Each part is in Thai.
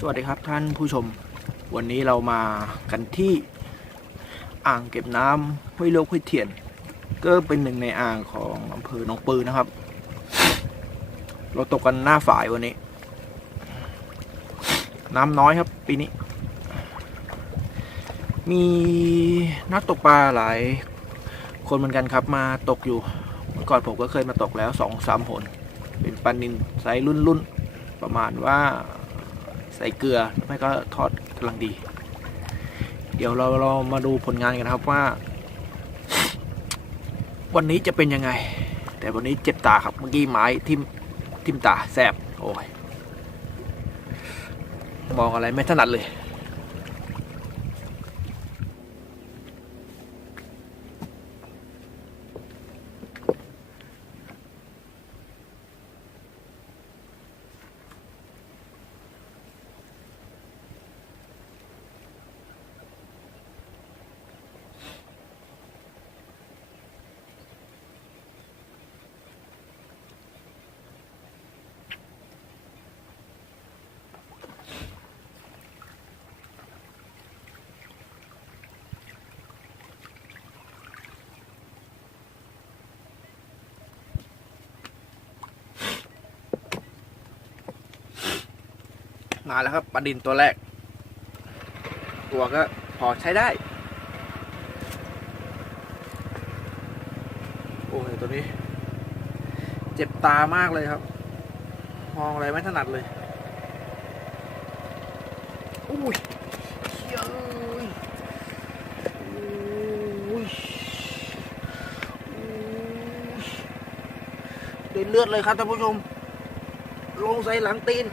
สวัสดีครับท่านผู้ชมวันนี้เรามากันที่อ่างเก็บน้ำห้วยโลกห้วยเทียนก็เป็นหนึ่งในอ่างของอำเภอหนองปือนะครับเราตกกันหน้าฝายวันนี้น้ำน้อยครับปีนี้มีนักตกปลาหลายคนเหมือนกันครับมาตกอยู่เมื่อก่อนผมก็เคยมาตกแล้ว2-3 หนเป็นปลานิลไซส์รุ่นๆประมาณว่าใส่เกลือไม่ก็ทอดกำลังดี เดี๋ยวเรามาดูผลงานกันครับว่า วันนี้จะเป็นยังไง แต่วันนี้เจ็บตาครับเมื่อกี้ไม้ทิ่มตาแสบโอ้ยมองอะไรไม่ถนัดเลยมาแล้วครับปลาดินตัวแรก ตัวก็พอใช้ได้โอ้ยตัวนี้เจ็บตามากเลยครับมองอะไรไม่ถนัดเลยอุ้ยเฮ้ยอุ้ยเดินเลือดเลยครับท่านผู้ชมลงใส่หลังตีน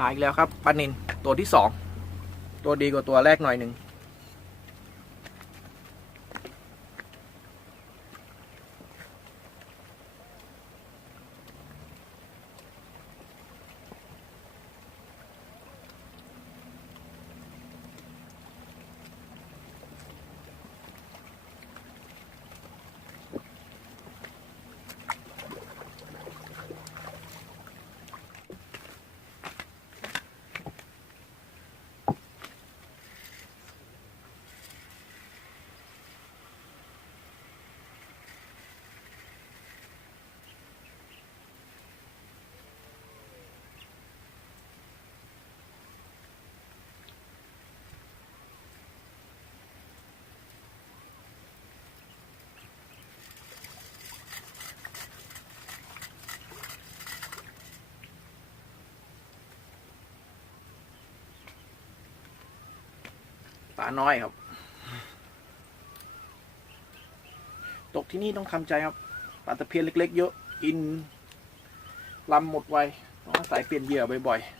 มาอีกแล้วครับปลานิลตัวที่2ตัวดีกว่าตัวแรกหน่อยหนึ่งปลาน้อยครับตกที่นี่ต้องทำใจครับปลาตะเพียนเล็กๆเยอะกินลำหมดไวต้องอาศัยเปลี่ยนเหยื่อบ่อยๆ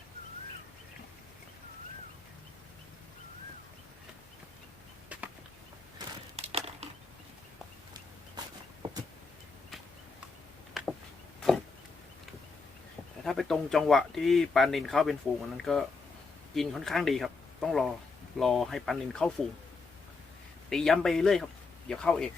แต่ถ้าไปตรงจังหวะที่ปลานิลเข้าเป็นฝูงอันนั้นก็กินค่อนข้างดีครับต้องรอให้ปลานิลเข้าฝูงตีย้ำไปเรื่อยครับเดี๋ยวเข้าเอง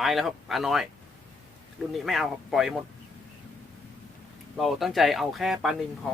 ไม้แล้วครับปลาน้อยรุ่นนี้ไม่เอาครับปล่อยหมด เราตั้งใจเอาแค่ปลานิลพอ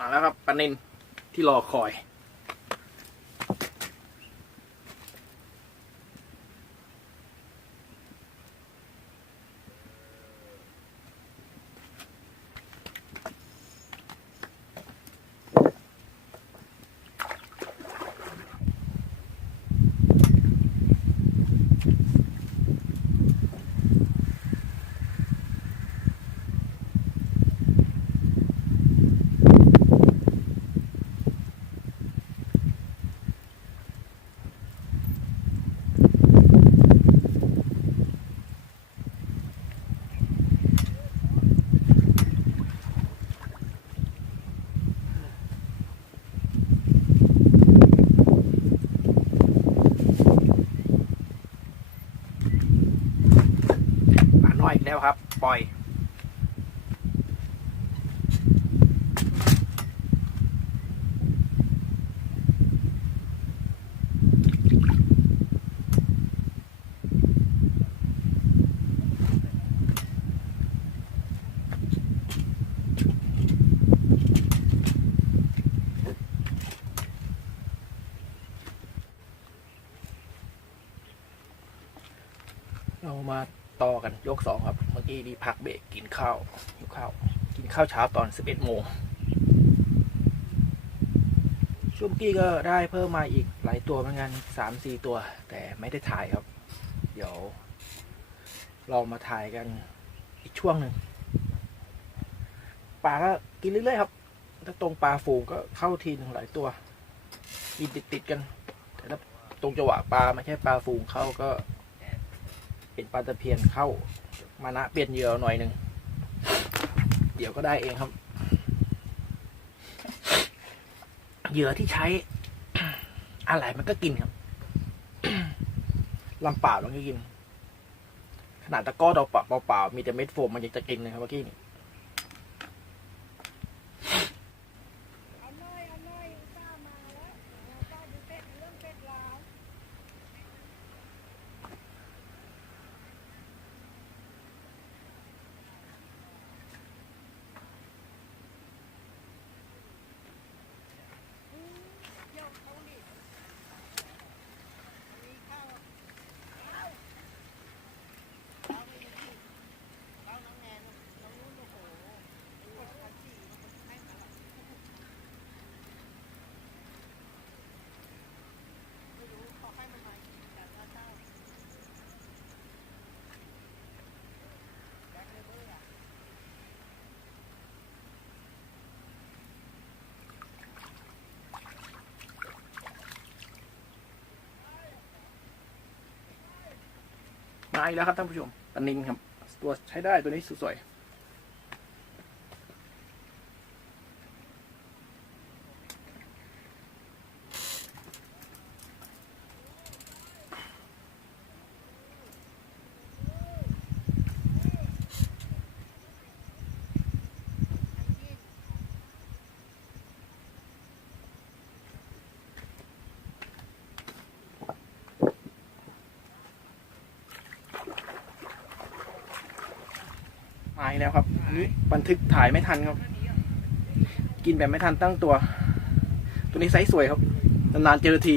มาแล้วครับปลานิลที่รอคอยปลาน้อยอีกแล้วครับปล่อยเรามาต่อกันยก2ครับเมื่อกี้ดีพักเบรกกินข้าวหิวข้าวกินข้าวเช้าตอน11 โมงช่วงกี้ก็ได้เพิ่มมาอีกหลายตัวเหมือนกัน3-4 ตัวแต่ไม่ได้ถ่ายครับเดี๋ยวเรามาถ่ายกันอีกช่วงหนึ่งปลาก็กินเรื่อยๆครับถ้าตรงปลาฝูงก็เข้าทีหนึ่งหลายตัวกินติดๆกันแต่ถ้าตรงจังหวะปลาไม่ใช่ปลาฝูงเข้าก็เป็นปลาตะเพียนเข้ามานะเปลี่ยนเหยื่อหน่อยหนึ่งเดี๋ยวก็ได้เองครับเหยื่อที่ใช้ อะไรมันก็กินครับ ลำเปล่ามันก็กินขนาดตะก้อเราเปล่ามีแต่เม็ดโฟมมันยังจะกินเลยครับเมื่อกี้นี่มาอีกแล้วครับท่านผู้ชมปลานิลครับตัวใช้ได้ตัวนี้สวยมาอีกแล้วครับนี่บันทึกถ่ายไม่ทันครับกินแบบไม่ทันตั้งตัวตัวนี้ไซส์สวยครับนานๆเจอที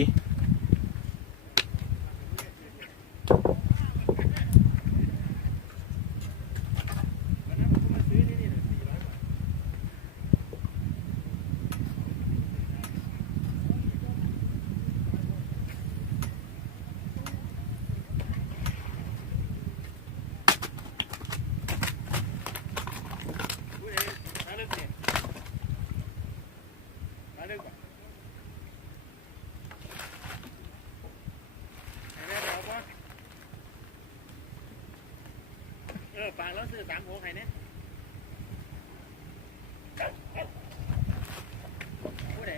ฝากแล้วซื้อ3 หัวไข่เนี่ยผู้ใด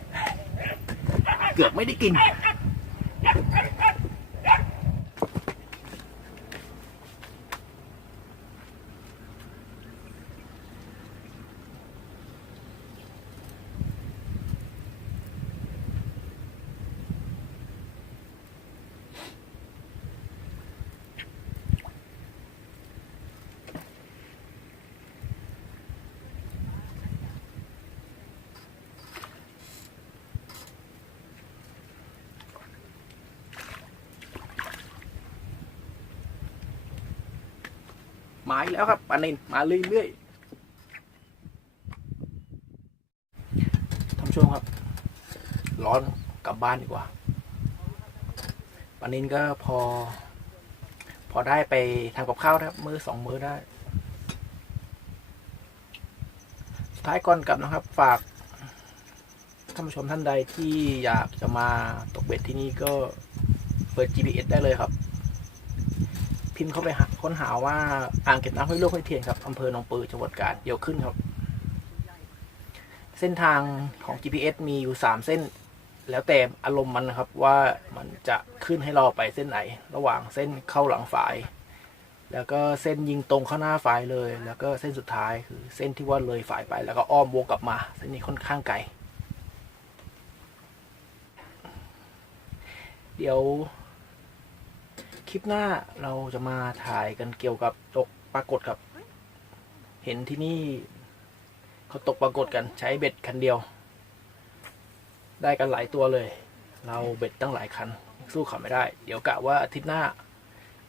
เกือบไม่ได้กินมาอีกแล้วครับปลานิลมาเรื่อยๆท่านผู้ชมครับ ร้อนกลับบ้านดีกว่าปลานิลก็พอได้ไปทำกับข้าวนะครับมื้อ2 มื้อได้สุดท้ายก่อนกลับนะครับ ฝากท่านผู้ชมท่านใดที่อยากจะมาตกเบ็ดที่นี่ก็เปิด GPS ได้เลยครับ พิมพ์เข้าไปค้นหาว่าอ่างเก็บน้ำห้วยลวกห้วยเทียนครับอำเภอหนองปือจังหวัดกาญเดี๋ยวขึ้นครับ เส้นทางของ GPS มีอยู่3 เส้น แล้วแต่อารมณ์มันนะครับว่ามันจะขึ้นให้เราไปเส้นไหน ระหว่างเส้นเข้าหลังฝาย แล้วก็เส้นยิงตรงเข้าหน้าฝายเลย แล้วก็เส้นสุดท้ายคือเส้นที่ว่าเลยฝายไปแล้วก็อ้อมวกกลับมาเส้นนี้ค่อนข้างไกลเดี๋ยวคลิปหน้าเราจะมาถ่ายกันเกี่ยวกับตกปรากฏครับ เห็นที่นี่เขาตกปรากฏกันใช้เบ็ดคันเดียวได้กันหลายตัวเลย เราเบ็ดตั้งหลายคันสู้เขาไม่ได้เดี๋ยวกะว่าอาทิตย์หน้า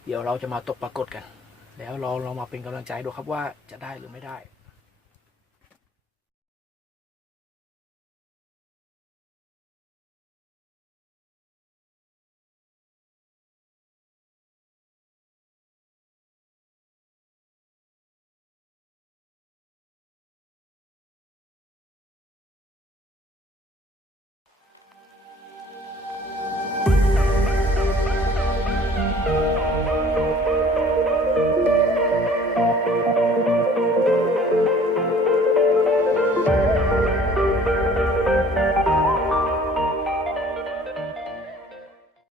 เดี๋ยวเราจะมาตกปรากฏกันแล้วเรามาเป็นกำลังใจดูครับว่าจะได้หรือไม่ได้